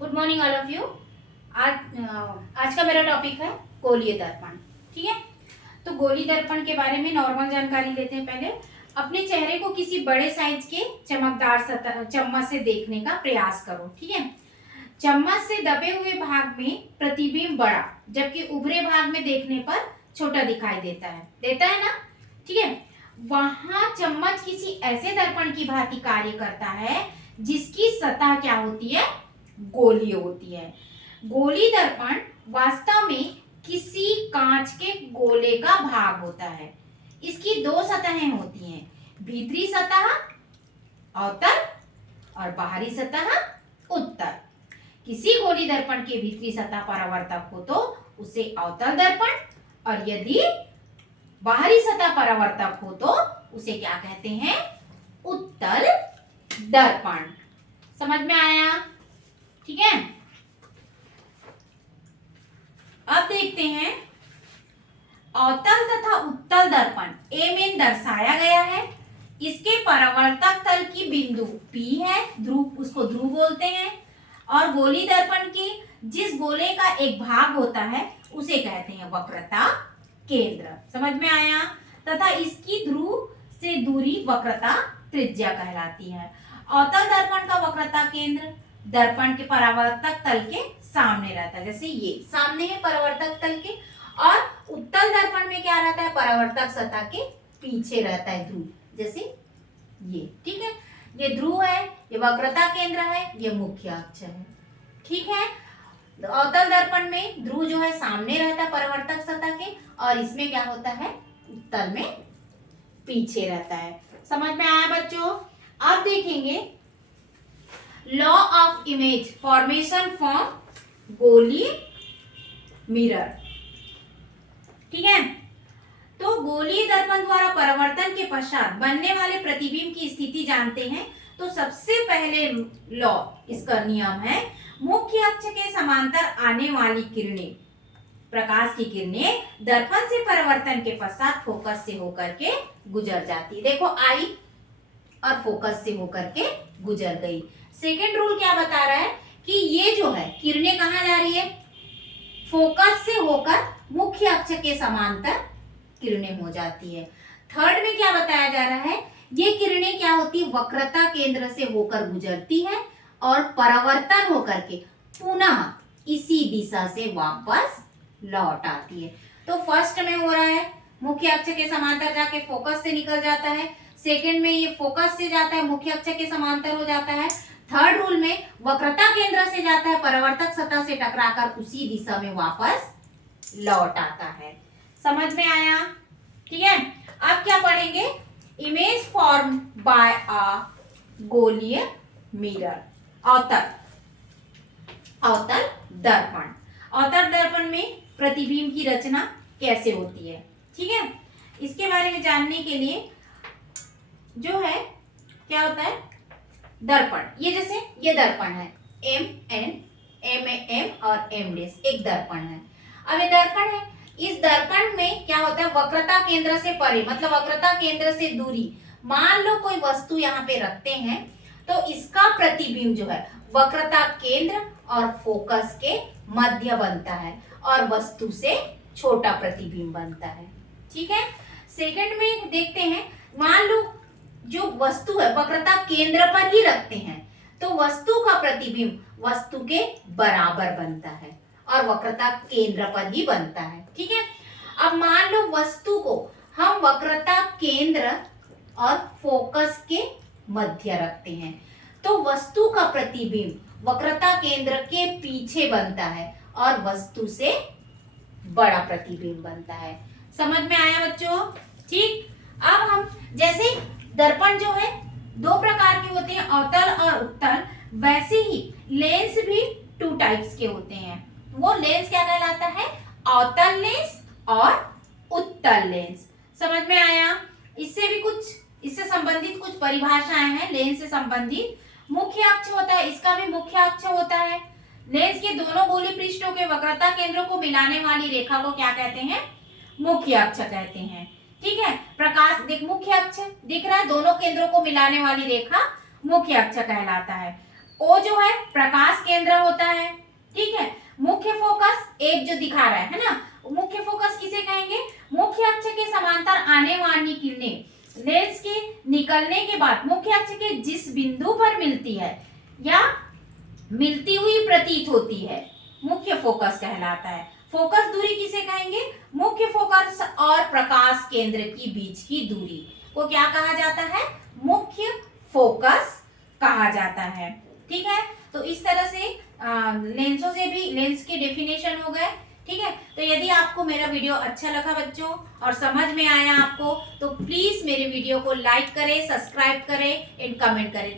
Good morning all of you. आज का मेरा टॉपिक है गोलीय दर्पण। ठीक है, तो गोलीय दर्पण के बारे में नॉर्मल जानकारी लेते हैं। पहले अपने चेहरे को किसी बड़े साइज के चमकदार चम्मच से देखने का प्रयास करो। ठीक है, चम्मच से दबे हुए भाग में प्रतिबिंब बड़ा, जबकि उभरे भाग में देखने पर छोटा दिखाई देता है ना। ठीक है, वहां चम्मच किसी ऐसे दर्पण की भांति कार्य करता है जिसकी सतह क्या होती है, गोलीय होती है। गोलीय दर्पण वास्तव में किसी कांच के गोले का भाग होता है। इसकी दो सतहें होती हैं, भीतरी सतह अवतल और बाहरी सतह उत्तल। किसी गोलीय दर्पण के भीतरी सतह परावर्तक हो तो उसे अवतल दर्पण, और यदि बाहरी सतह परावर्तक हो तो उसे क्या कहते हैं, उत्तल दर्पण। समझ में आया? ठीक है, अब देखते हैं अवतल तथा उत्तल दर्पण ए में दर्शाया गया है। इसके परावर्तक तल की बिंदु P है, ध्रुव, उसको ध्रुव बोलते हैं, और गोलीय दर्पण के जिस गोले का एक भाग होता है उसे कहते हैं वक्रता केंद्र। समझ में आया? तथा इसकी ध्रुव से दूरी वक्रता त्रिज्या कहलाती है। अवतल दर्पण का वक्रता केंद्र दर्पण के परावर्तक तल के सामने रहता है, जैसे ये सामने है परावर्तक तल के, और उत्तल दर्पण में क्या रहता है, परावर्तक सतह के पीछे रहता है ध्रुव, जैसे ये। ठीक है, ये ध्रुव है, ये वक्रता केंद्र है, ये मुख्य अक्ष है। ठीक है, अवतल दर्पण में ध्रुव जो है सामने रहता है परावर्तक सतह के, और इसमें क्या होता है, उत्तल में पीछे रहता है। समझ में आया बच्चों? अब देखेंगे law of image formation from गोलीय मिरर। ठीक है, तो गोलीय दर्पण द्वारा परावर्तन के पश्चात बनने वाले प्रतिबिंब की स्थिति जानते हैं। तो सबसे पहले लॉ, इसका नियम है, मुख्य अक्ष के समांतर आने वाली किरणें, प्रकाश की किरणें दर्पण से परावर्तन के पश्चात फोकस से होकर के गुजर जाती है। देखो आई और फोकस से होकर के गुजर गई। सेकेंड रूल क्या बता रहा है कि ये जो है किरणें कहाँ जा रही है, फोकस से होकर मुख्य अक्ष के समांतर किरणें हो जाती है। थर्ड में क्या बताया जा रहा है, ये किरणें क्या होती है, वक्रता केंद्र से होकर गुजरती है और परावर्तन होकर के पुनः इसी दिशा से वापस लौट आती है। तो फर्स्ट में हो रहा है मुख्य अक्ष के समांतर जाके फोकस से निकल जाता है, सेकंड में ये फोकस से जाता है मुख्य अक्ष के समांतर हो जाता है, थर्ड रूल में वक्रता केंद्र से जाता है परावर्तक सतह से टकराकर उसी दिशा में वापस लौट आता है। समझ में आया? ठीक है, अब क्या पढ़ेंगे, इमेज फॉर्म बाय अ गोलीय मिरर, अवतल दर्पण। अवतल दर्पण में प्रतिबिंब की रचना कैसे होती है, ठीक है, इसके बारे में जानने के लिए जो है क्या होता है, दर्पण, ये जैसे ये दर्पण है, एम और एम डेस एक दर्पण है। अब ये दर्पण है, इस दर्पण में क्या होता है, वक्रता केंद्र से परे, मतलब वक्रता केंद्र से दूरी, मान लो कोई वस्तु यहाँ पे रखते हैं तो इसका प्रतिबिंब जो है वक्रता केंद्र और फोकस के मध्य बनता है और वस्तु से छोटा प्रतिबिंब बनता है। ठीक है, सेकंड में देखते हैं, मान लो जो वस्तु है वक्रता केंद्र पर ही रखते हैं तो वस्तु का प्रतिबिंब वस्तु के बराबर बनता है और वक्रता केंद्र पर ही बनता है। ठीक है, अब मान लो वस्तु को हम वक्रता केंद्र और फोकस के मध्य रखते हैं तो वस्तु का प्रतिबिंब वक्रता केंद्र के पीछे बनता है और वस्तु से बड़ा प्रतिबिंब बनता है। समझ में आया बच्चों? ठीक, अब हम जैसे दर्पण जो है दो प्रकार के होते हैं, अवतल और उत्तल, वैसे ही लेंस भी टू टाइप्स के होते हैं। वो लेंस क्या कहलाता है, अवतल लेंस और उत्तल लेंस। समझ में आया? इससे भी कुछ, इससे संबंधित कुछ परिभाषाएं हैं लेंस से संबंधित। मुख्य अक्ष होता है, इसका भी मुख्य अक्ष होता है। लेंस के दोनों गोलीय पृष्ठों के वक्रता केंद्रों को मिलाने वाली रेखा को क्या कहते हैं, मुख्य अक्ष कहते हैं। ठीक है, प्रकाश देख, मुख्य अक्ष दिख रहा है, दोनों केंद्रों को मिलाने वाली रेखा मुख्य अक्ष कहलाता है। ओ जो है प्रकाश केंद्र होता है, ठीक है। मुख्य फोकस एक जो दिखा रहा है ना, मुख्य फोकस किसे कहेंगे? मुख्य अक्ष के समांतर आने वाली किरणें लेंस के निकलने के बाद मुख्य अक्ष के जिस बिंदु पर मिलती है या मिलती हुई प्रतीत होती है, मुख्य फोकस कहलाता है। फोकस दूरी किसे कहेंगे? मुख्य फोकस और प्रकाश केंद्र की बीच की दूरी को क्या कहा जाता है? मुख्य फोकस कहा जाता है, ठीक है। तो इस तरह से लेंसों से भी लेंस के डेफिनेशन हो गए, ठीक है। तो यदि आपको मेरा वीडियो अच्छा लगा बच्चों और समझ में आया आपको, तो प्लीज मेरे वीडियो को लाइक करें, सब्सक्राइब करें एंड कमेंट करें।